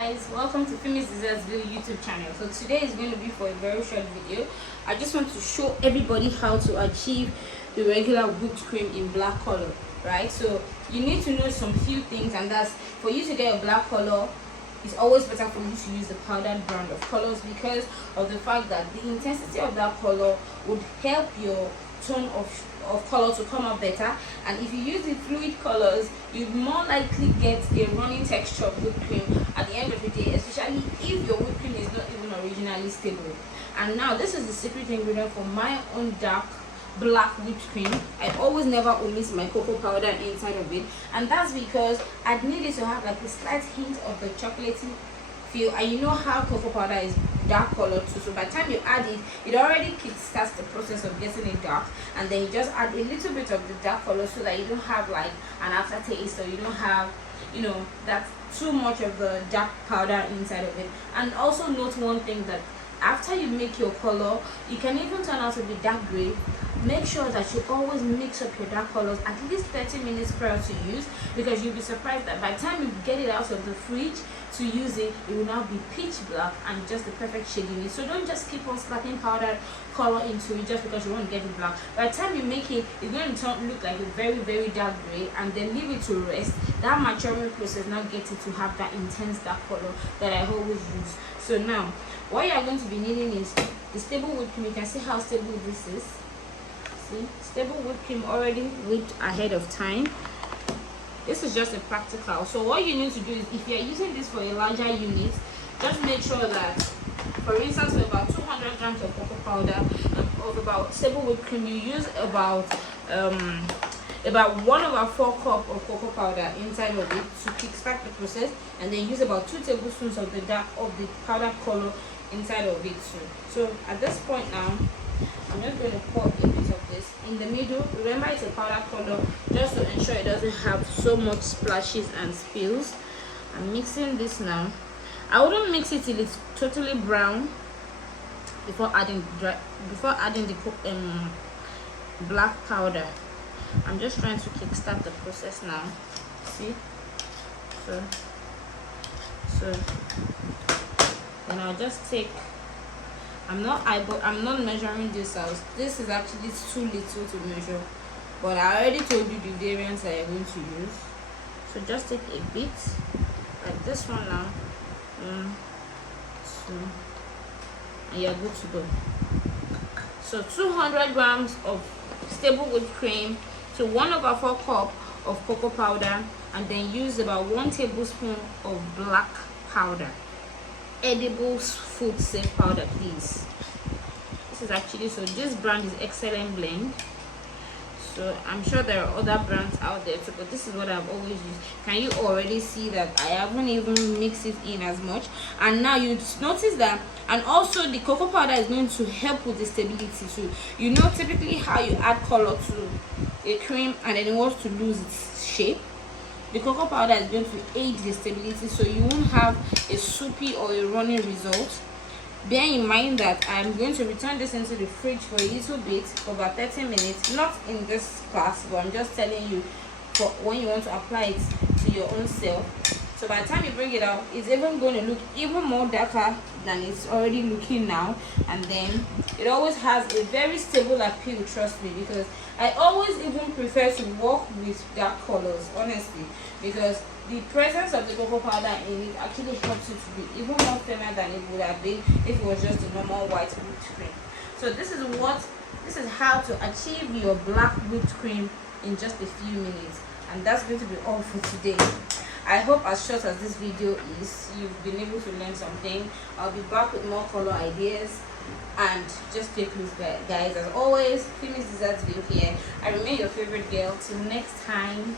Guys, welcome to Famous Desserts YouTube channel. So today is going to be for a very short video. I just want to show everybody how to achieve the regular whipped cream in black color, right? So you need to know some few things, and that's for you to get a black color. It's always better for you to use the powdered brand of colors because of the fact that the intensity of that color would help your tone of color to come out better. And if you use the fluid colors, you more likely get a running texture of whipped cream at the end of the day, especially if your whipped cream is not even originally stable. And now this is the secret ingredient for my own dark black whipped cream. I always never omit my cocoa powder inside of it, and that's because I need it to have like a slight hint of the chocolatey feel. And you know how cocoa powder is dark color too, so by the time you add it, it already kickstarts the process of getting it dark, and then you just add a little bit of the dark color so that you don't have like an aftertaste, or you don't have, you know, that too much of the dark powder inside of it. And also note one thing, that after you make your color, it can even turn out to be dark gray. Make sure that you always mix up your dark colors at least 30 minutes prior to use, because you'll be surprised that by the time you get it out of the fridge to use it, it will now be pitch black and just the perfect shade you need. So don't just keep on slapping powdered color into it just because you want to get it black. By the time you make it, it's going to look like a very dark gray, and then leave it to rest. That maturing process now gets it to have that intense dark color that I always use. So now what you are going to be needing is the stable whipped cream. You can see how stable this is. See, stable whipped cream already whipped ahead of time. This is just a practical. So what you need to do is, if you are using this for a larger unit, just make sure that, for instance, for about 200 grams of cocoa powder of about stable whipped cream, you use about 1/4 cup of cocoa powder inside of it to kickstart the process, and then use about 2 tablespoons of the powdered color inside of it too. So at this point now, I'm just going to pour a bit of this in the middle. Remember, it's a powder color, just to ensure it doesn't have so much splashes and spills. I'm mixing this now. I wouldn't mix it till it's totally brown before adding the black powder. I'm just trying to kickstart the process now. See, so then I'll just take. I'm not measuring this out. This is actually too little to measure, but I already told you the variants that I'm going to use. So just take a bit like this one now. And you're good to go. So 200 grams of stable whipped cream to 1/4 cup of cocoa powder, and then use about 1 tablespoon of black powder. Edible food safe powder, please. This is actually, so this brand is excellent blend. So I'm sure there are other brands out there too, but this is what I've always used. Can you already see that I haven't even mixed it in as much? And now you notice that, and also the cocoa powder is going to help with the stability too. You know, typically how you add color to a cream and then it wants to lose its shape. The cocoa powder is going to aid the stability, so you won't have a soupy or a runny result. Bear in mind that I'm going to return this into the fridge for a little bit, for about 30 minutes. Not in this class, but I'm just telling you for when you want to apply it to your own self. So by the time you bring it out, it's even going to look even more darker than it's already looking now. And then it always has a very stable appeal, trust me, because I always even prefer to work with dark colors, honestly, because the presence of the cocoa powder in it actually helps it to be even more thinner than it would have been if it was just a normal white whipped cream. So this is how to achieve your black whipped cream in just a few minutes. And that's going to be all for today. I hope, as short as this video is, you've been able to learn something. I'll be back with more color ideas, and just stay close, guys. As always, Famous Desserts video here. I remain your favorite girl. Till next time.